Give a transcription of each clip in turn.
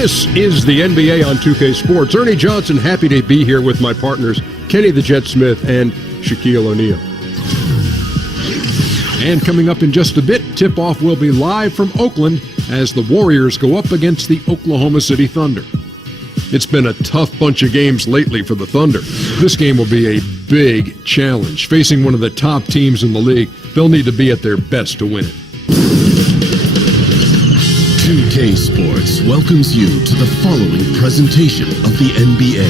This is the NBA on 2K Sports. Ernie Johnson, happy to be here with my partners, Kenny the Jet Smith and Shaquille O'Neal. And coming up in just a bit, tip-off will be live from Oakland as the Warriors go up against the Oklahoma City Thunder. It's been a tough bunch of games lately for the Thunder. This game will be a big challenge. Facing one of the top teams in the league, they'll need to be at their best to win it. 2K Sports welcomes you to the following presentation of the NBA.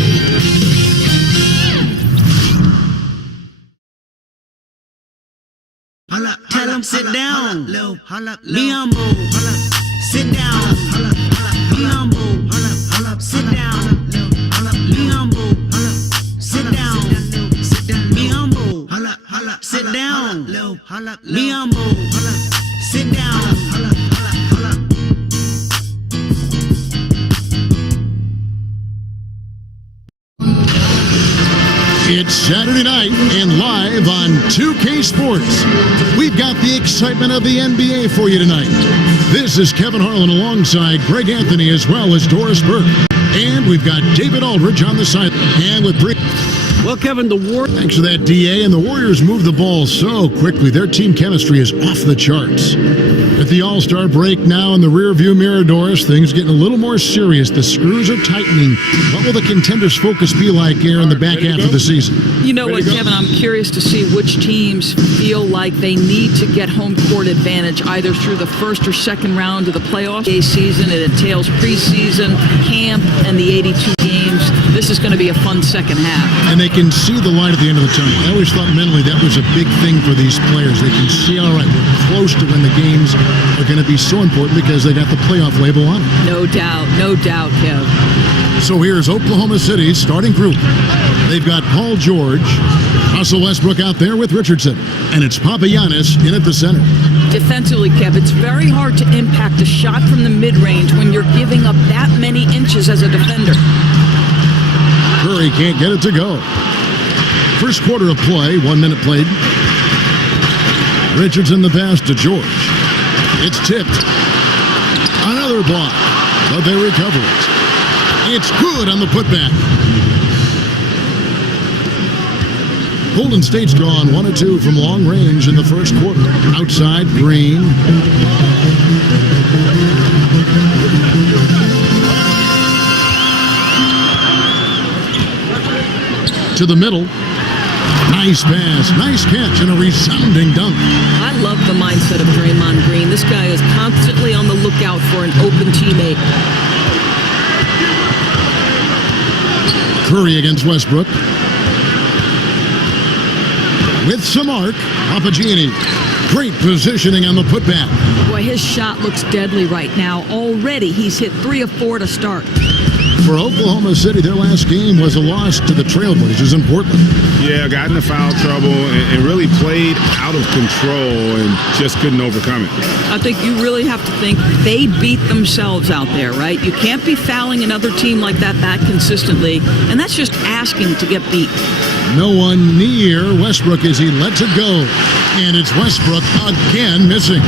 Tell them sit down. Be humble. Sit down. Be humble. Sit down. Be humble. Sit down. Be humble. Sit down. Be humble. Sit down. It's Saturday night and live on 2K Sports. We've got the excitement of the NBA for you tonight. This is Kevin Harlan alongside Greg Anthony as well as Doris Burke. And we've got David Aldridge on the side. And with well, Kevin, the Warriors. Thanks for that, DA. And the Warriors move the ball so quickly. Their team chemistry is off the charts. At the All-Star break now in the rearview mirror, Doris, things getting a little more serious. The screws are tightening. What will the contenders' focus be like here in the back half of the season? You know what, Kevin? I'm curious to see which teams feel like they need to get home court advantage either through the first or second round of the playoff season. It entails preseason, camp, and the 82 games. This is going to be a fun second half. And they can see the light at the end of the tunnel. I always thought mentally that was a big thing for these players. They can see, all right, we're close to when the games are going to be so important because they got the playoff label on it. No doubt, Kev. So here's Oklahoma City's starting group. They've got Paul George, Russell Westbrook out there with Richardson, and it's Papagiannis in at the center. Defensively, Kev, it's very hard to impact a shot from the mid-range when you're giving up that many inches as a defender. Curry can't get it to go. First quarter of play, 1 minute played. Richardson the pass to George. It's tipped. Another block, but they recover it. It's good on the putback. Golden State's drawn 1 of 2 from long range in the first quarter. Outside, Green. To the middle. Nice pass, nice catch, and a resounding dunk. I love the mindset of Draymond Green. This guy is constantly on the lookout for an open teammate. Curry against Westbrook. With some arc, Papagiannis. Great positioning on the putback. Boy, his shot looks deadly right now. Already, he's hit 3 of 4 to start. For Oklahoma City, their last game was a loss to the Trailblazers in Portland. Yeah, got into foul trouble and really played out of control and just couldn't overcome it. I think you really have to think they beat themselves out there, right? You can't be fouling another team like that consistently, and that's just asking to get beat. No one near Westbrook as he lets it go. And it's Westbrook again missing.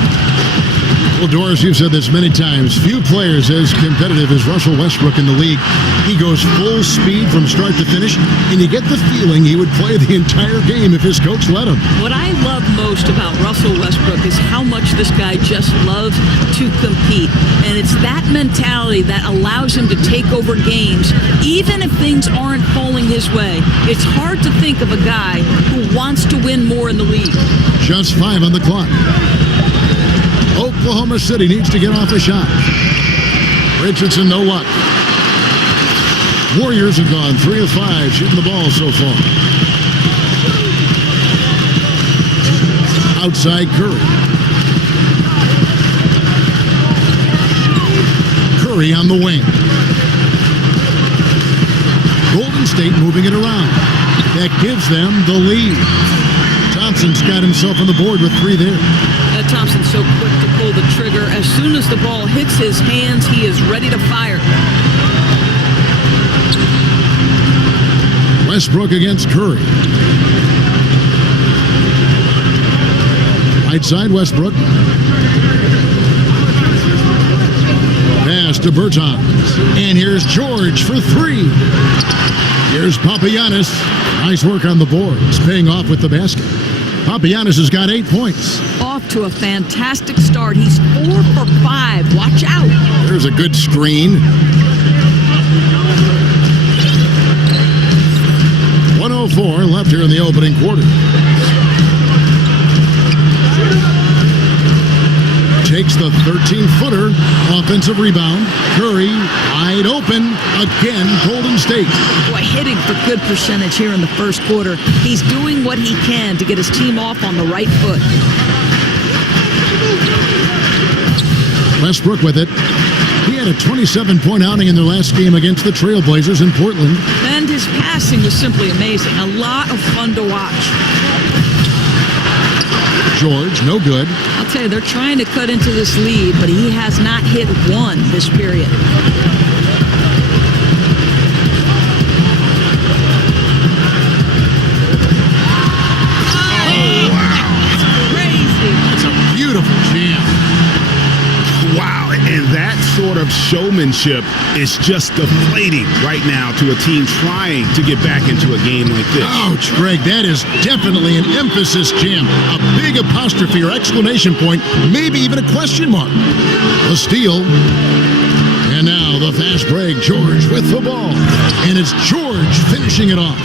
Well, Doris, you've said this many times. Few players as competitive as Russell Westbrook in the league. He goes full speed from start to finish, and you get the feeling he would play the entire game if his coach let him. What I love most about Russell Westbrook is how much this guy just loves to compete. And it's that mentality that allows him to take over games, even if things aren't falling his way. It's hard to think of a guy who wants to win more in the league. Just 5 on the clock. Oklahoma City needs to get off a shot. Richardson, no luck. Warriors have gone 3 of 5 shooting the ball so far. Outside Curry. Curry on the wing. Golden State moving it around. That gives them the lead. Thompson's got himself on the board with 3 there. Thompson's so quick to pull the trigger. As soon as the ball hits his hands, he is ready to fire. Westbrook against Curry. Right side, Westbrook. Pass to Bertans. And here's George for three. Here's Papagiannis. Nice work on the boards, paying off with the basket. Papagiannis has got 8 points. Off to a fantastic start. He's 4 for 5. Watch out. There's a good screen. 1:04 left here in the opening quarter. Takes the 13-footer. Offensive rebound. Curry wide open. Again, Golden State. Boy, hitting for good percentage here in the first quarter. He's doing what he can to get his team off on the right foot. Westbrook with it. He had a 27-point outing in their last game against the Trailblazers in Portland. And his passing was simply amazing. A lot of fun to watch. George, no good. I'll tell you, they're trying to cut into this lead, but he has not hit one this period. Oh, wow. That's crazy. That's a beautiful jam. Wow, and that sort of showmanship is just deflating right now to a team trying to get back into a game like this. Ouch, Greg, that is definitely an emphasis jam. A big apostrophe or exclamation point, maybe even a question mark. A steal. And now the fast break, George with the ball. And it's George finishing it off.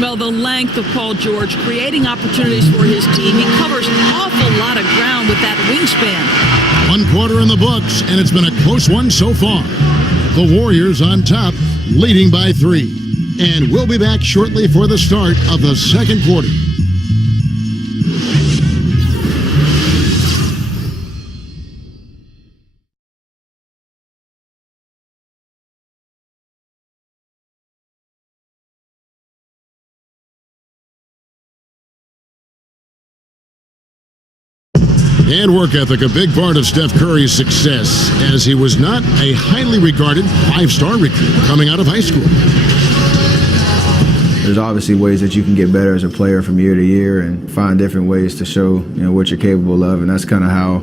Well, the length of Paul George, creating opportunities for his team. He covers an awful lot of ground with that wingspan. 1 quarter in the books, and it's been a close one so far. The Warriors on top, leading by 3. And we'll be back shortly for the start of the second quarter. And work ethic, a big part of Steph Curry's success, as he was not a highly regarded 5-star recruit coming out of high school. There's obviously ways that you can get better as a player from year to year and find different ways to show, what you're capable of, and that's kind of how,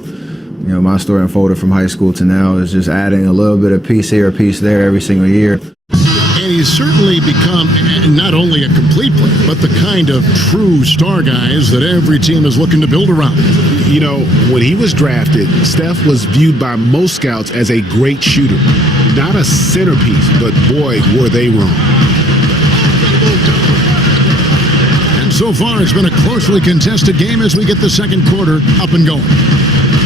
my story unfolded from high school to now, is just adding a little bit of piece here, a piece there every single year. And he's certainly become not only a complete player, but the kind of true star guys that every team is looking to build around. When he was drafted, Steph was viewed by most scouts as a great shooter. Not a centerpiece, but boy, were they wrong. And so far, it's been a closely contested game as we get the second quarter up and going.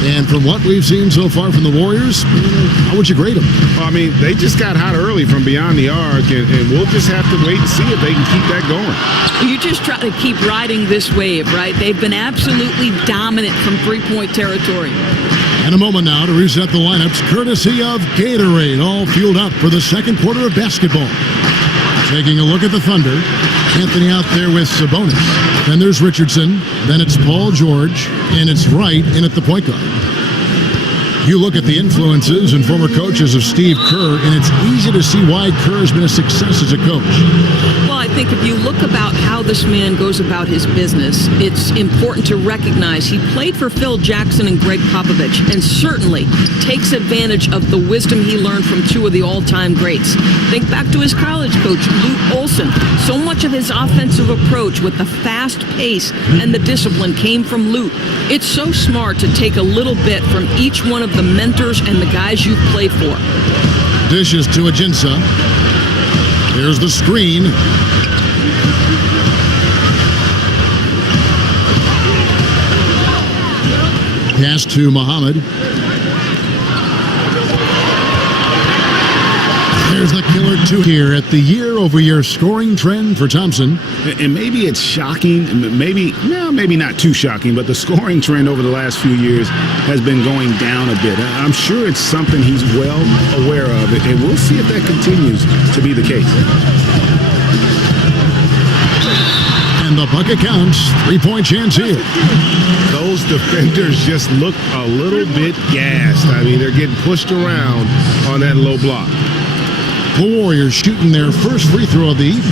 And from what we've seen so far from the Warriors, how would you grade them? Well, they just got hot early from beyond the arc, and we'll just have to wait and see if they can keep that going. You just try to keep riding this wave, right? They've been absolutely dominant from three-point territory. And a moment now to reset the lineups, courtesy of Gatorade, all fueled up for the second quarter of basketball. Taking a look at the Thunder, Anthony out there with Sabonis. Then there's Richardson. Then it's Paul George. And it's Wright in at the point guard. You look at the influences and former coaches of Steve Kerr, and it's easy to see why Kerr has been a success as a coach. Well, I think if you look about how this man goes about his business, it's important to recognize he played for Phil Jackson and Greg Popovich, and certainly takes advantage of the wisdom he learned from two of the all-time greats. Think back to his college coach, Lute Olson. So much of his offensive approach with the fast pace and the discipline came from Lute. It's so smart to take a little bit from each one of the mentors and the guys you've played for. Dishes to Ajinça. Here's the screen. Pass to Muhammad. There's the killer two here at the year-over-year scoring trend for Thompson. And maybe it's shocking, maybe not too shocking, but the scoring trend over the last few years has been going down a bit. I'm sure it's something he's well aware of, and we'll see if that continues to be the case. And the bucket counts. 3-point chance here. Those defenders just look a little bit gassed. They're getting pushed around on that low block. The Warriors shooting their first free throw of the evening.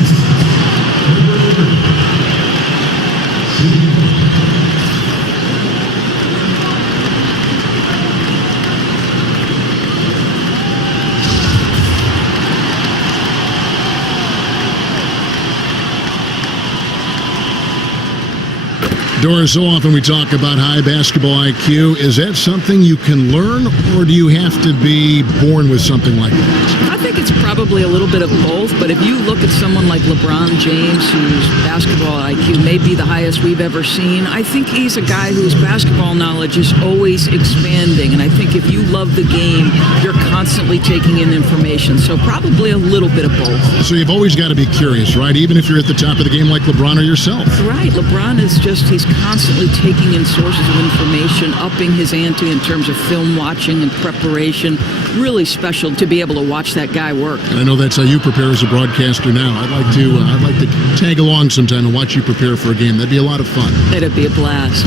Doris, so often we talk about high basketball IQ. Is that something you can learn, or do you have to be born with something like that? I think it's probably a little bit of both, but if you look at someone like LeBron James, whose basketball IQ may be the highest we've ever seen, I think he's a guy whose basketball knowledge is always expanding, and I think if you love the game, you're constantly taking in information, so probably a little bit of both. So you've always got to be curious, right? Even if you're at the top of the game like LeBron or yourself. Right, LeBron is he's constantly taking in sources of information, upping his ante in terms of film watching and preparation. Really special to be able to watch that guy work. And I know that's how you prepare as a broadcaster now. I'd like to tag along sometime and watch you prepare for a game. That'd be a lot of fun. It'd be a blast.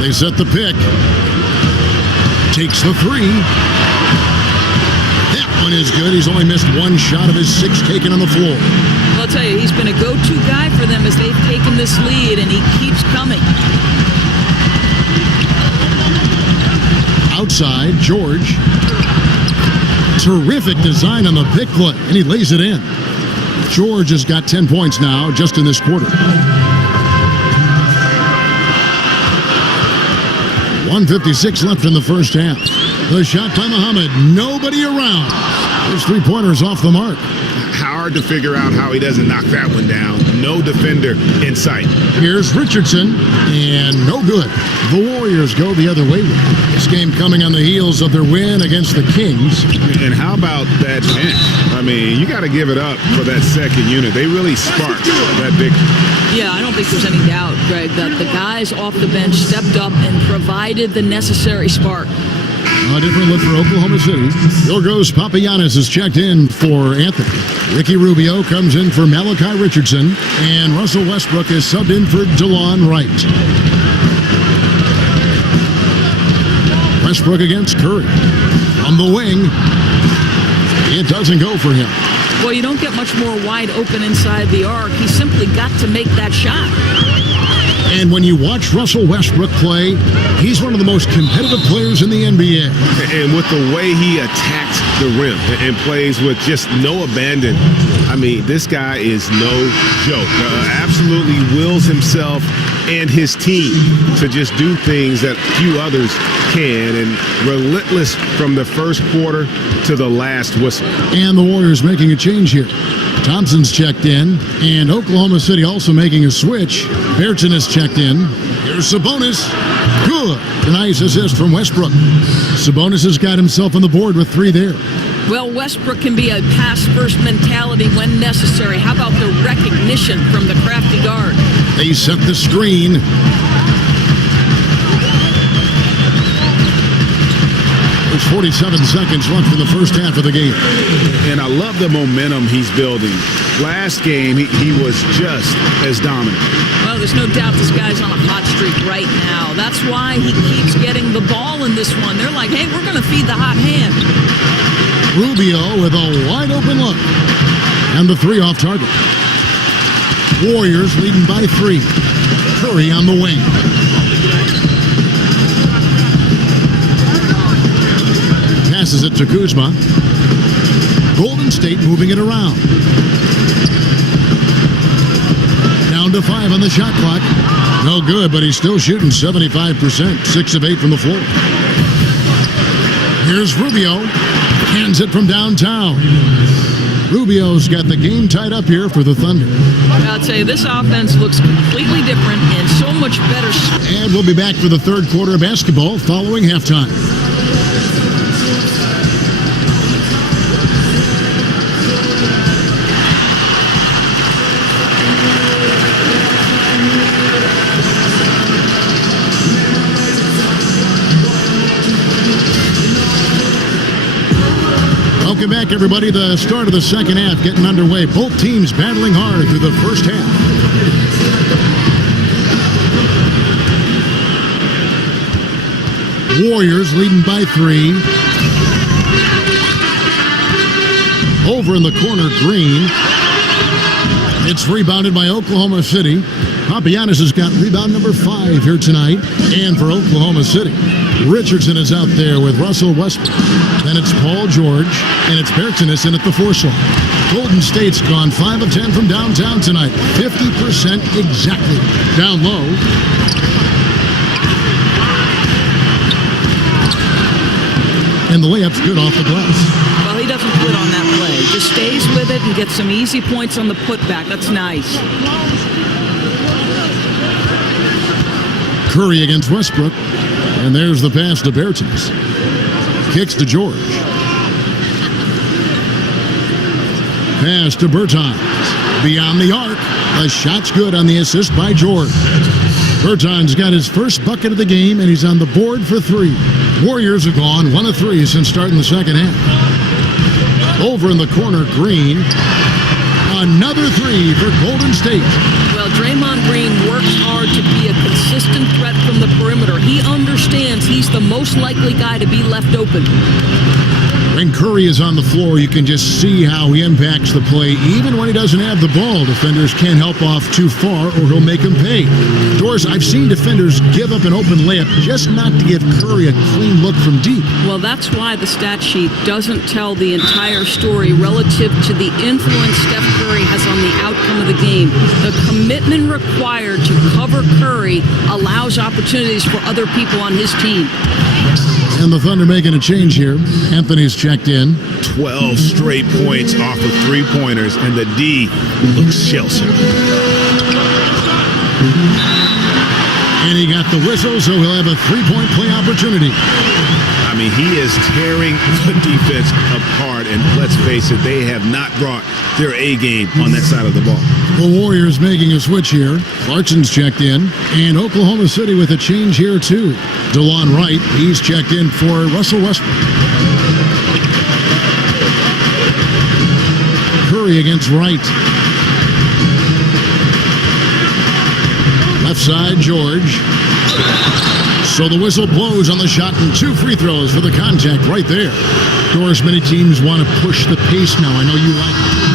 They set the pick. Takes the three. That one is good. He's only missed one shot of his 6 taken on the floor. Well, I'll tell you, he's been a go-to guy for them as they've taken this lead, and he keeps coming. Outside, George. Terrific design on the pick play, and he lays it in. George has got 10 points now just in this quarter. 1:56 left in the first half. The shot by Muhammad. Nobody around. His three-pointers off the mark. Hard to figure out how he doesn't knock that one down. No defender in sight. Here's Richardson, and no good. The Warriors go the other way. This game coming on the heels of their win against the Kings. And how about that bench? I mean, you got to give it up for that second unit. They really sparked that victory. Yeah, I don't think there's any doubt, Greg, that the guys off the bench stepped up and provided the necessary spark. A different look for Oklahoma City. Yorgos Papagiannis is checked in for Anthony. Ricky Rubio comes in for Malachi Richardson. And Russell Westbrook is subbed in for DeLon Wright. Westbrook against Curry. On the wing. It doesn't go for him. Well, you don't get much more wide open inside the arc. He simply got to make that shot. And when you watch Russell Westbrook play, he's one of the most competitive players in the NBA. And with the way he attacks the rim and plays with just no abandon, I mean, this guy is no joke. Absolutely wills himself and his team to just do things that few others can, and relentless from the first quarter to the last whistle. And the Warriors making a change here. Thompson's checked in, and Oklahoma City also making a switch. Bairton is checked in. Here's Sabonis. Good. A nice assist from Westbrook. Sabonis has got himself on the board with 3 there. Well, Westbrook can be a pass-first mentality when necessary. How about the recognition from the crafty guard? They set the screen. There's 47 seconds left in the first half of the game. And I love the momentum he's building. Last game, he was just as dominant. Well, there's no doubt this guy's on a hot streak right now. That's why he keeps getting the ball in this one. They're like, hey, we're going to feed the hot hand. Rubio with a wide open look. And the 3 off target. Warriors leading by 3. Curry on the wing. Passes it to Kuzma. Golden State moving it around. Down to 5 on the shot clock. No good, but he's still shooting 75%. 6 of 8 from the floor. Here's Rubio. Hands it from downtown. Rubio's got the game tied up here for the Thunder. I'll tell you, this offense looks completely different and so much better. And we'll be back for the third quarter of basketball following halftime. Welcome back, everybody. The start of the second half getting underway. Both teams battling hard through the first half. Warriors leading by 3. Over in the corner, Green. It's rebounded by Oklahoma City. Papagiannis has got rebound number 5 here tonight. And for Oklahoma City, Richardson is out there with Russell Westbrook. Then it's Paul George, and it's Bertina's in at the 4 slot. Golden State's gone 5 of 10 from downtown tonight. 50% exactly. Down low. And the layup's good off the glass. Well, he doesn't quit on that play. Just stays with it and gets some easy points on the putback. That's nice. Curry against Westbrook. And there's the pass to Bertans. Kicks to George. Pass to Bertans. Beyond the arc. The shot's good on the assist by George. Bertans got his first bucket of the game, and he's on the board for 3. Warriors have gone 1 of 3 since starting the second half. Over in the corner, Green. Another 3 for Golden State. Well, Draymond Green works hard to be a consistent threat from the perimeter. He understands he's the most likely guy to be left open. When Curry is on the floor, you can just see how he impacts the play. Even when he doesn't have the ball, defenders can't help off too far or he'll make him pay. Doris, I've seen defenders give up an open layup just not to give Curry a clean look from deep. Well, that's why the stat sheet doesn't tell the entire story relative to the influence Steph Curry has on the outcome of the game. The commitment required to cover Curry allows opportunities for other people on his team. And the Thunder making a change here. Anthony's checked in. 12 straight points off of 3-pointers, and the D looks shell-shocked. And he got the whistle, so he'll have a 3-point play opportunity. I mean, he is tearing the defense apart, and let's face it, they have not brought their A game on that side of the ball. The Warriors making a switch here. Clarkson's checked in, and Oklahoma City with a change here too. DeLon Wright, he's checked in for Russell Westbrook. Curry against Wright. Left side, George. So the whistle blows on the shot, and 2 free throws for the contact right there. Doris, many teams want to push the pace now. I know you like it.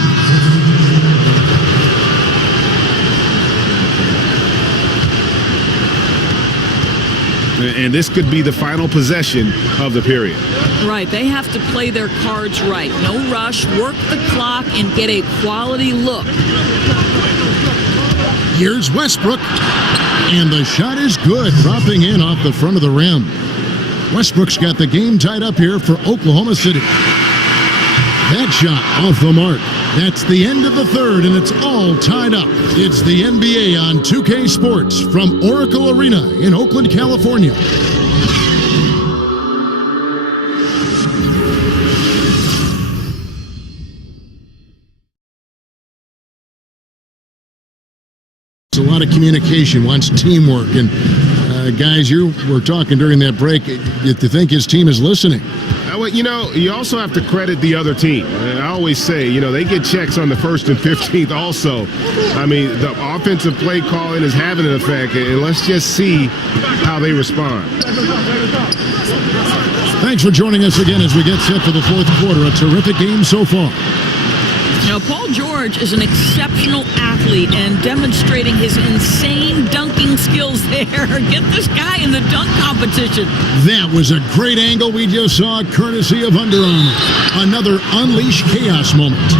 And this could be the final possession of the period. Right, they have to play their cards right. No rush, work the clock, and get a quality look. Here's Westbrook, and the shot is good, dropping in off the front of the rim. Westbrook's got the game tied up here for Oklahoma City. That shot off the mark. That's the end of the third, and it's all tied up. It's the NBA on 2K Sports from Oracle Arena in Oakland, California. It's a lot of communication, wants teamwork, and guys, you were talking during that break. You think his team is listening? Well, you know, you also have to credit the other team. I always say, you know, they get checks on the 1st and 15th also. I mean, the offensive play calling is having an effect, and let's just see how they respond. Thanks for joining us again as we get set for the 4th quarter. A terrific game so far. Now, Paul George is an exceptional athlete and demonstrating his insane dunking skills there. Get this guy in the dunk competition. That was a great angle we just saw, courtesy of Under Armour. Another Unleash Chaos moment.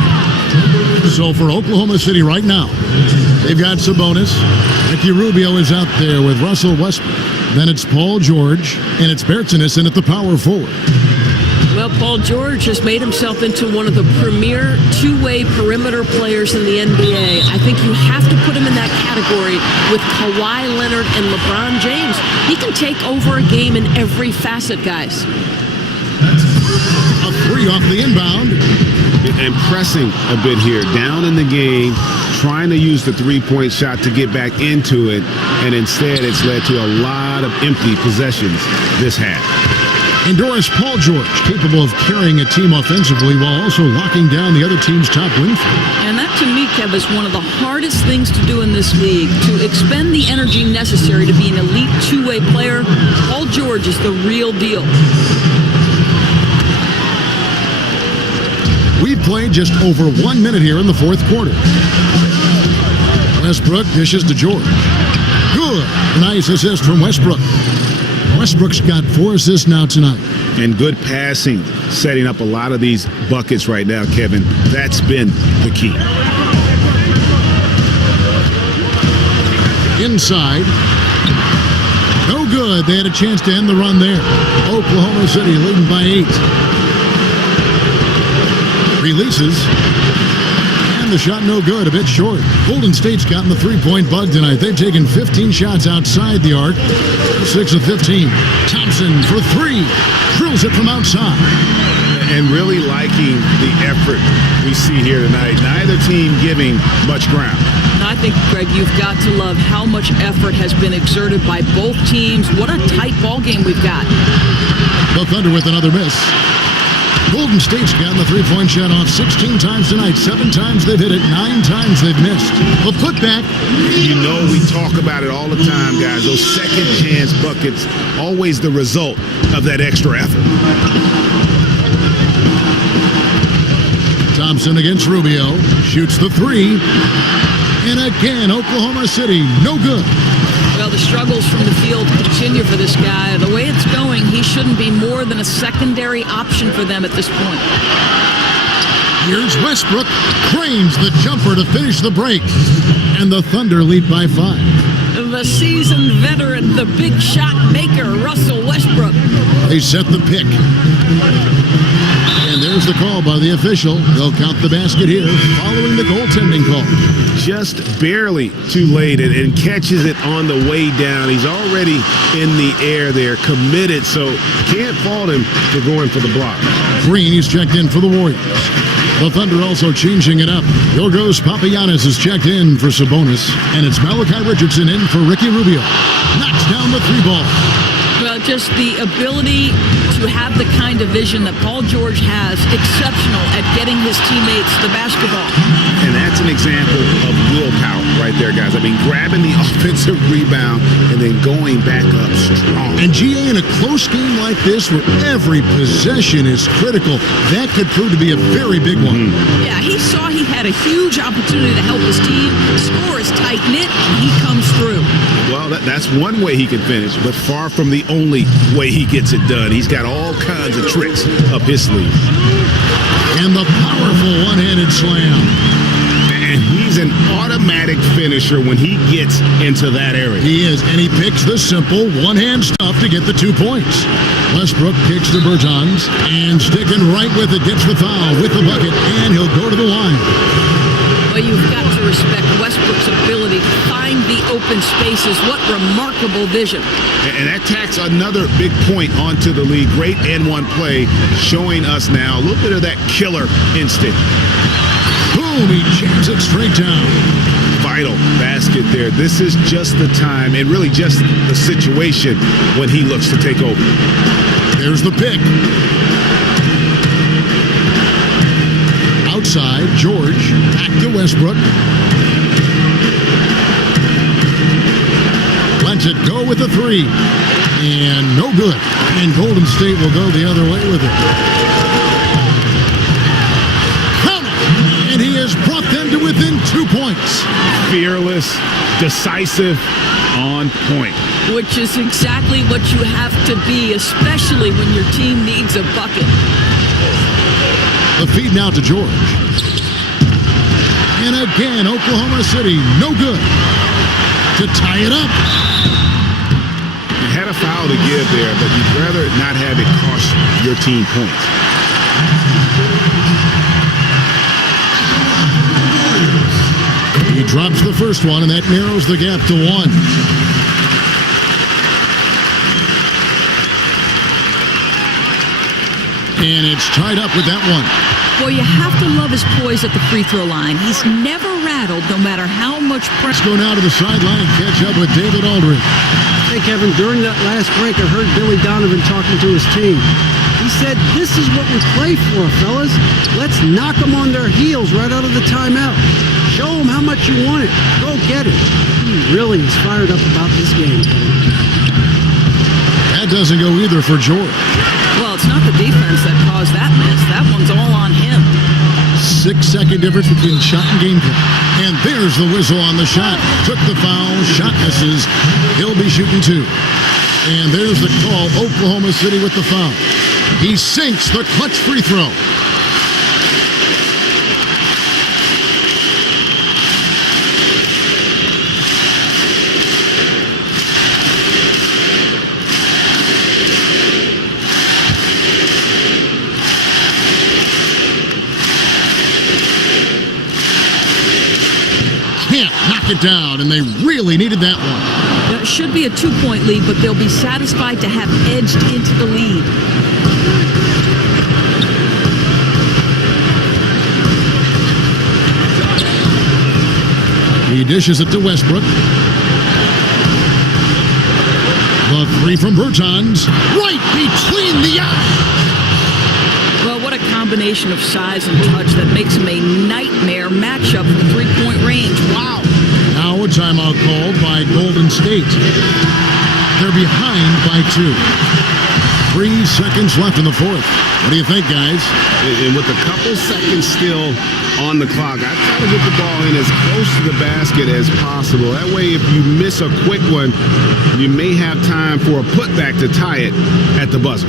So for Oklahoma City right now, they've got Sabonis. Ricky Rubio is out there with Russell Westbrook. Then it's Paul George, and it's Bertina's in at the power forward. Well, Paul George has made himself into one of the premier two-way perimeter players in the NBA. I think you have to put him in that category with Kawhi Leonard and LeBron James. He can take over a game in every facet, guys. A 3 off the inbound. And pressing a bit here, down in the game, trying to use the 3-point shot to get back into it, and instead it's led to a lot of empty possessions this half. And Doris, Paul George, capable of carrying a team offensively while also locking down the other team's top wing. And that, to me, Kev, is one of the hardest things to do in this league, to expend the energy necessary to be an elite two-way player. Paul George is the real deal. We've played just over 1 minute here in the 4th quarter. Westbrook dishes to George. Good. Nice assist from Westbrook. Westbrook's got 4 assists now tonight. And good passing, setting up a lot of these buckets right now, Kevin. That's been the key. Inside. No good. They had a chance to end the run there. Oklahoma City leading by 8. Releases. And the shot no good, a bit short. Golden State's gotten the three-point bug tonight. They've taken 15 shots outside the arc. 6 of 15. Thompson for 3. Drills it from outside. And really liking the effort we see here tonight. Neither team giving much ground. I think, Greg, you've got to love how much effort has been exerted by both teams. What a tight ball game we've got. The Thunder with another miss. Golden State's gotten the three-point shot off 16 times tonight. 7 times they've hit it. 9 times they've missed. A putback. You know we talk about it all the time, guys. Those second chance buckets, always the result of that extra effort. Thompson against Rubio. Shoots the 3. And again, Oklahoma City, no good. Well, the struggles from the field continue for this guy. The way it's going, he shouldn't be more than a secondary option for them at this point. Here's Westbrook. Cranes the jumper to finish the break. And the Thunder lead by 5. The seasoned veteran, the big shot maker, Russell Westbrook. They set the pick. And there's the call by the official. They'll count the basket here following the goaltending call. Just barely too late and catches it on the way down. He's already in the air there, committed, so can't fault him for going for the block. Green, he's checked in for the Warriors. The Thunder also changing it up. Yorgos Papagiannis is checked in for Sabonis, and it's Malachi Richardson in for Ricky Rubio. Knocks down the 3-ball. Well, just the ability to have the kind of vision that Paul George has, exceptional at getting his teammates the basketball. And that's an example of willpower right there, guys. I mean, grabbing the offensive rebound and then going back up strong. And GA, in a close game like this where every possession is critical, that could prove to be a very big one. Yeah, he saw he had a huge opportunity to help his team. Score is tight-knit, and he comes through. Well, that's one way he can finish, but far from the only way he gets it done. He's got all kinds of tricks up his sleeve. And the powerful one-handed slam. And he's an automatic finisher when he gets into that area. He is, and he picks the simple one-hand stuff to get the 2 points. Westbrook kicks to Bertans, and sticking right with it, gets the foul with the bucket, and he'll go to the line. Well, you've got to respect Westbrook's ability to find the open spaces. What remarkable vision. And that tacks another big point onto the league. Great N1 play, showing us now a little bit of that killer instinct. Boom, he jams it straight down. Vital basket there. This is just the time and really just the situation when he looks to take over. There's the pick. Outside, George, back to Westbrook. Lets it go with the 3. And no good. And Golden State will go the other way with it. Count it! And he has brought them to within 2 points. Fearless, decisive, on point. Which is exactly what you have to be, especially when your team needs a bucket. The feed now to George. And again, Oklahoma City, no good. To tie it up. You had a foul to give there, but you'd rather not have it cost your team points. He drops the first one, and that narrows the gap to 1. And it's tied up with that one. Well, you have to love his poise at the free throw line. He's never rattled, no matter how much Let's pressure. go now to the sideline and catch up with David Aldridge. Hey, Kevin, during that last break, I heard Billy Donovan talking to his team. He said, this is what we play for, fellas. Let's knock them on their heels right out of the timeout. Show them how much you want it. Go get it. He really is fired up about this game, Kevin. That doesn't go either for George. Well, it's not the defense that caused that miss. That one's all on him. 6-second difference between shot and game count. And there's the whistle on the shot. Took the foul, shot misses. He'll be shooting 2. And there's the call, Oklahoma City with the foul. He sinks the clutch free throw. Can't knock it down, and they really needed that one. It should be a 2-point lead, but they'll be satisfied to have edged into the lead. He dishes it to Westbrook. The 3 from Bertans, right between the eyes. Well, what a combination of size and touch that makes him a nightmare matchup from 3-point range. Wow. Now a timeout called by Golden State. They're behind by 2. 3 seconds left in the fourth. What do you think, guys? And with a couple seconds still on the clock, I try to get the ball in as close to the basket as possible. That way, if you miss a quick one, you may have time for a putback to tie it at the buzzer.